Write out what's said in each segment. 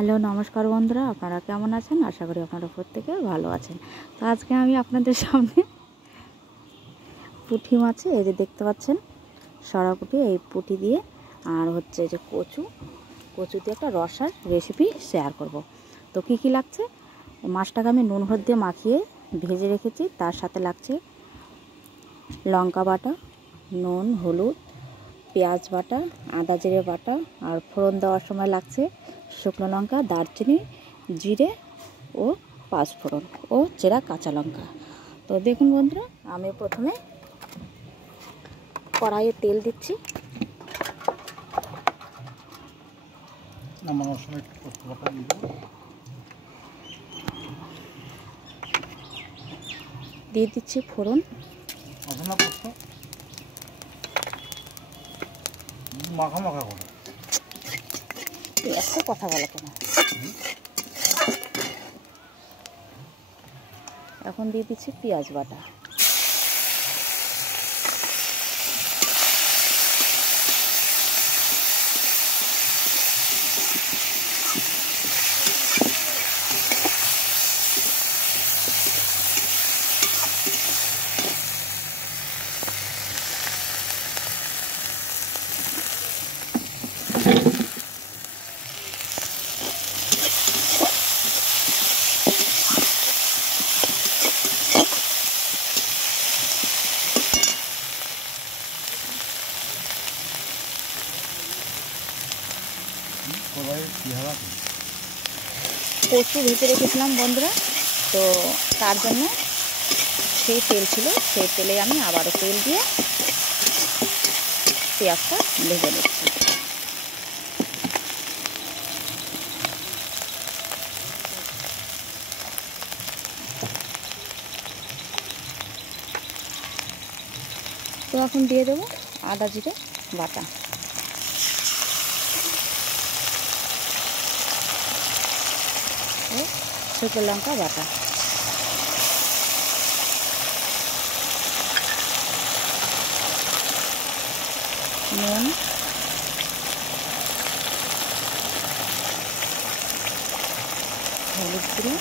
Hello নমস্কার বন্ধুরা, আপনারা কেমন আছেন? আশা করি আপনারা প্রত্যেকে ভালো আছেন। তো আজকে আমি আপনাদের সামনে পুঁটি মাছে, এই যে দেখতে পাচ্ছেন সরা পুঁটি, এই পুঁটি দিয়ে আর হচ্ছে যে কচু দিয়ে একটা রসার রেসিপি শেয়ার করব। তো কি লাগছে, মাছটাকে আমি নুন হলুদ দিয়ে মাখিয়ে ভেজে রেখেছি। তার সাথে লাগছে লঙ্কা বাটা, নুন, হলুদ, পেঁয়াজ বাটা, আদা জিরে বাটা, আর ফোড়ন দেওয়ার সময় লাগছে শুকনো লঙ্কা, দারচিনি, জিরে ও পাঁচফোড়ন ও চেরা কাঁচা লঙ্কা। তো দেখুন বন্ধুরা, আমি প্রথমে কড়াইয়ে তেল দিচ্ছি। দিয়ে দিচ্ছি ফোড়ন। এত কথা বলে কেন? এখন দিয়ে দিচ্ছি পেঁয়াজ বাটা। কচু ভেজে রেখেছিলাম বন্ধুরা, তো তার জন্য সেই তেল ছিল, সেই তেলে আমি আবারও তেল দিয়ে পেঁয়াজটা ভেজে নিচ্ছি। তো এখন দিয়ে দেবো আদা জিরে বাটা, ও শুকনো লঙ্কা বাটা, নুন, হলুদ গুঁড়ো,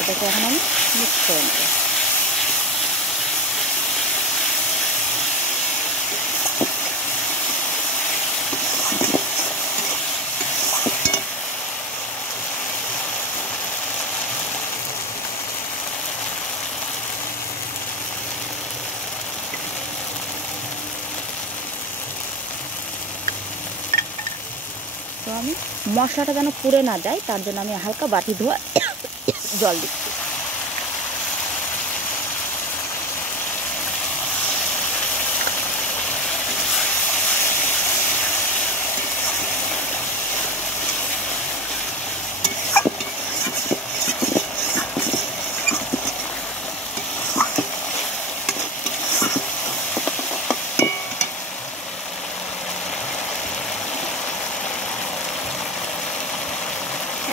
এটাকে এখন আমি মিক্স করে নেব। তো আমি মশলাটা যেন পুড়ে না যায়, তার জন্য আমি হালকা বাটি ধোয়া জল দিচ্ছি।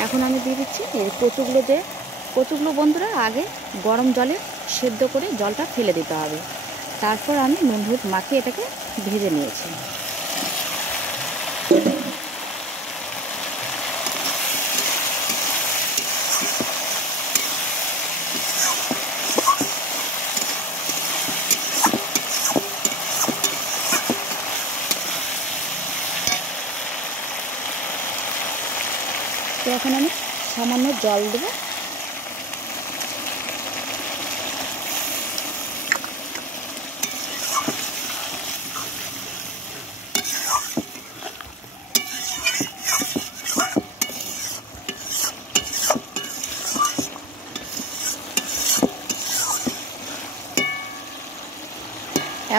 এখন আমি দিয়ে দিচ্ছি এই কচুগুলো বন্ধুরা আগে গরম জলে সেদ্ধ করে জলটা ফেলে দিতে হবে। তারপর আমি নুন হলুদ মাখিয়ে এটাকে ভেজে নিয়েছি। তো এখন আমি সামান্য জল দেবো।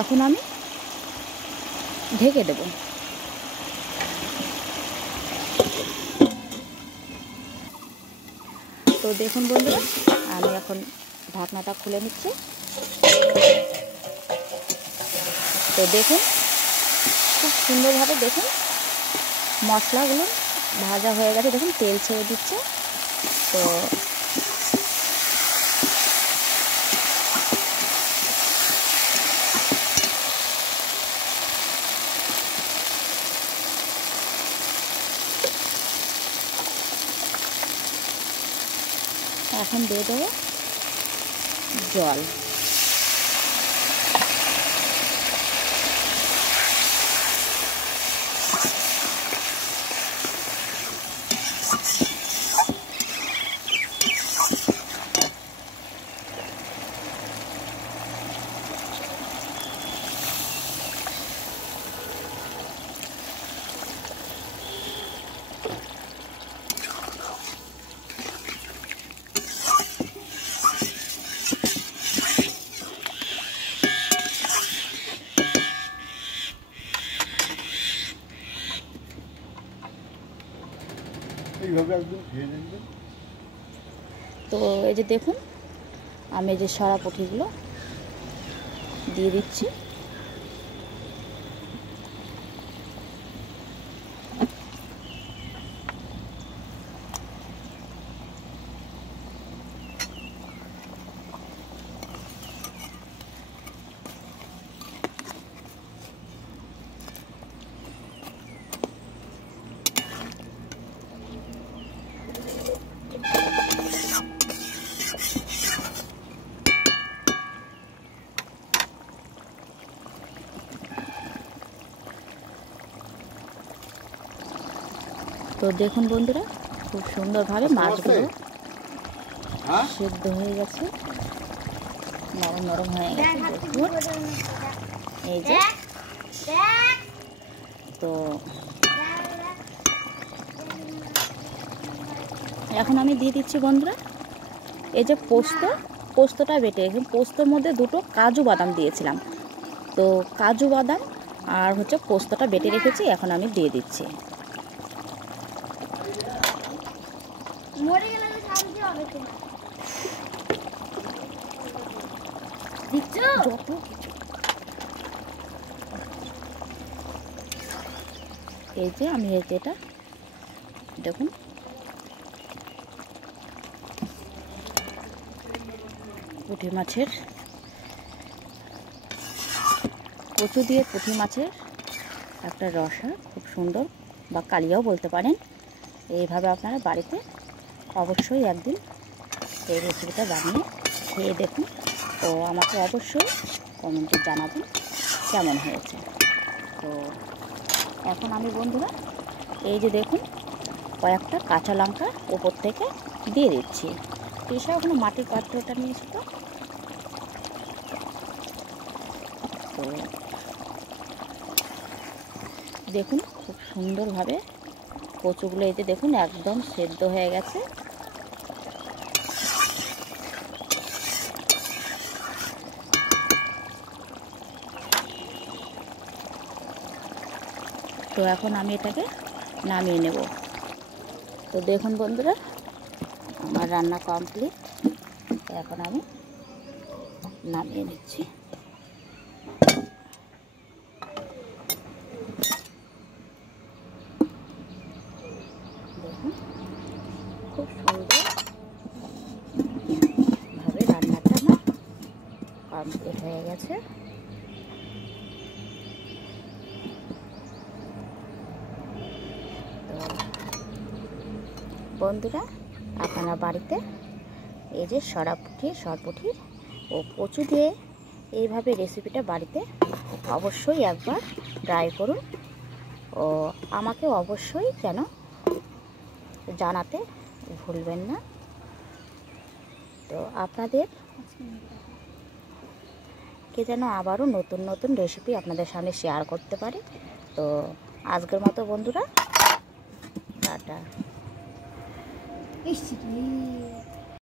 এখন আমি ঢেকে দেব। তো দেখুন বন্ধুরা, আমি এখন ঢাকনাটা খুলে নিচ্ছি। তো দেখুন খুব সুন্দরভাবে দেখুন মশলাগুলো ভাজা হয়ে গেছে, দেখুন তেল ছেড়ে দিচ্ছে। তো এখন দিয়ে দেবো জল। তো এই যে দেখুন আমি এই যে সরা পুঁটিগুলো দিয়ে দিচ্ছি। তো দেখুন বন্ধুরা খুব সুন্দরভাবে মাছগুলো সিদ্ধ হয়ে গেছে, নরম নরম হয়ে গেছে। দেখুন এই যে, তো এখন আমি দিয়ে দিচ্ছি বন্ধুরা এই যে পোস্তটা বেটে রেখে, পোস্তর মধ্যে দুটো কাজু বাদাম দিয়েছিলাম। তো কাজু বাদাম আর হচ্ছে পোস্তটা বেটে রেখেছি, এখন আমি দিয়ে দিচ্ছি। এই যে আমি এই যেটা দেখুন পুঁটি মাছের কচু দিয়ে পুঁটি মাছের একটা রসা, খুব সুন্দর, বা কালিয়াও বলতে পারেন। এইভাবে আপনারা বাড়িতে অবশ্যই একদিন এই রেসিপিটা বানিয়ে খেয়ে দেখুন। তো আমাকে অবশ্যই কমেন্টে জানাবেন কেমন হয়েছে। তো এখন আমি বন্ধুরা এই যে দেখুন কয়েকটা কাঁচা লঙ্কা ওপর থেকে দিয়ে দিচ্ছি। এসে ওখানে মাটির পাত্রটা নিয়েছি, তো দেখুন খুব সুন্দরভাবে কচুগুলো এই যে দেখুন একদম সেদ্ধ হয়ে গেছে। তো এখন আমি এটাকে নামিয়ে নেব। তো দেখুন বন্ধুরা আমার রান্না কমপ্লিট, এখন আমি নামিয়ে নিচ্ছি। দেখুন খুব সুন্দরভাবে রান্নাটা আমার কমপ্লিট হয়ে গেছে। তো বন্ধুরা আপনারা বাড়িতে এই যে সরপুঁটি ও কচু দিয়ে এইভাবে রেসিপিটা বাড়িতে অবশ্যই একবার ট্রাই করুন, ও আমাকে অবশ্যই যেন জানাতে ভুলবেন না। তো আপনাদের কে যেন আবারও নতুন নতুন রেসিপি আপনাদের সামনে শেয়ার করতে পারে। তো আজকের মতো বন্ধুরা টাটা।